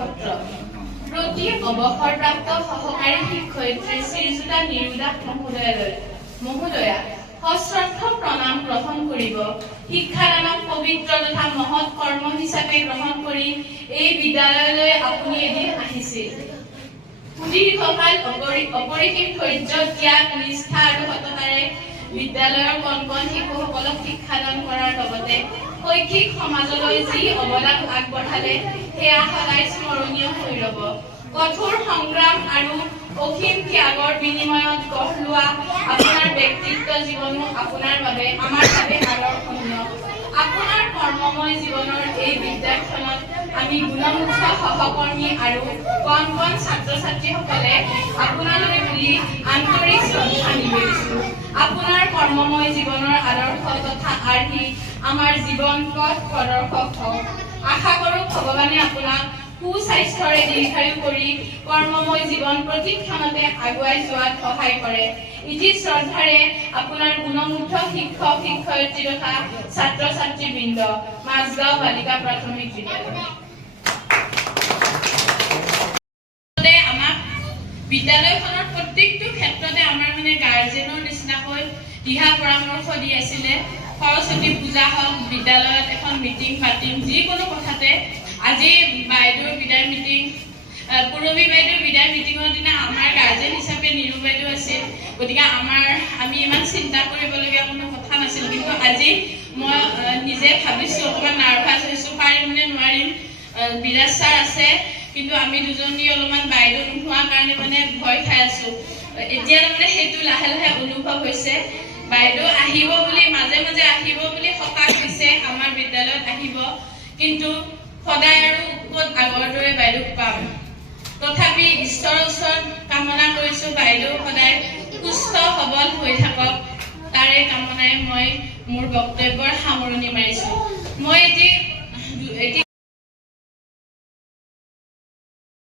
পত্ৰ প্ৰতি অৱসৰপ্ৰাপ্ত সহকাৰী শিক্ষয়িত্ৰী শ্ৰীযুতা নিৰুদাস মহোদয়া সশ্ৰদ্ধ প্ৰণাম গ্ৰহণ কৰিব। শিক্ষাদানক পবিত্ৰ তথা মহৎ কৰ্ম হিচাপে গ্ৰহণ কৰি এই বিদ্যালয়লৈ আপুনি এদিন আহিছিল। সুদীৰ্ঘকাল অপৰিসীম ধৈৰ্য, ত্যাগ, নিষ্ঠা আৰু সততাৰে বিদ্যালয়ৰ কণ কণ শিশুসকলক শিক্ষাদান কৰাৰ লগতে শৈক্ষিক সমাজলৈ যি অৱদান আগবঢ়ালে সেয়া সদায় স্মৰণীয় হৈ ৰব। কঠোৰ সংগ্ৰাম আৰু অসীম ত্যাগৰ বিনিময়ত গঢ় লোৱা আপোনাৰ ব্যক্তিত্ব জীৱনো আমাৰ বাবে আদৰ্শনীয়। আপোনাৰ কৰ্মময় জীৱনৰ এই বিদ্যালয়খনত আমি গুণমুগ্ধ সহকৰ্মী আৰু কণ কণ ছাত্ৰ ছাত্ৰীসকলে আপোনালৈ বুলি আন্তৰিক শ্ৰদ্ধা নিবেদিছো। আপোনাৰ কৰ্মময় জীৱনৰ আদৰ্শ তথা আৰ্হি আমাৰ জীৱন পথ প্ৰদৰ্শক হওক। আশা কৰোঁ ভগৱানে আপোনাক সুস্বাস্থ্যৰে দীৰ্ঘায়ু কৰি কৰ্মময় জীৱন প্ৰতিক্ষণতে আগুৱাই যোৱাত সহায় কৰে। ইতি শ্ৰদ্ধাৰে আপোনাৰ গুণমুগ্ধ শিক্ষক শিক্ষয়িত্ৰী তথা ছাত্ৰ ছাত্ৰীবৃন্দ, মাজগাঁও বালিকা প্ৰাথমিক বিদ্যালয়। আমাক বিদ্যালয়খনৰ প্ৰত্যেকটো ক্ষেত্ৰতে আমাৰ গাৰ্জেনৰ নিচিনাকৈ দিহা পৰামৰ্শ দি আছিলে। সৰস্বতী পূজা হওক, বিদ্যালয়ত এখন মিটিং পাতিম, যিকোনো কথাতে আজি বাইদেউৰ বিদায় মিটিং, পূৰবী বাইদেউৰ বিদায় মিটিঙৰ দিনা আমাৰ গাৰ্জেন হিচাপে নিৰু বাইদেউ আছিল। গতিকে আমি ইমান চিন্তা কৰিবলগীয়া কোনো কথা নাছিল। কিন্তু আজি মই নিজে ভাবিছোঁ, অকণমান নাৰ্ভাছ হৈছোঁ, পাৰিম নে নোৱাৰিম। বিৰাজ ছাৰ আছে, কিন্তু আমি দুজনী অলপমান বাইদেউ নোহোৱাৰ কাৰণে ভয় খাই আছোঁ। এতিয়া সেইটো লাহে লাহে অনুভৱ হৈছে। বাইদেউ আহিব বুলি, মাজে মাজে আহিব বুলি সকাহ দিছে, আমাৰ বিদ্যালয়ত আহিব, কিন্তু সদায় আৰু ক'ত আগৰ দৰে বাইদেউক পাম। তথাপি ঈশ্বৰৰ ওচৰত কামনা কৰিছোঁ বাইদেউ সদায় সুস্থ সবল হৈ থাকক। তাৰে কামনাৰে মই মোৰ বক্তব্যৰ সামৰণি মাৰিছোঁ। মই এটি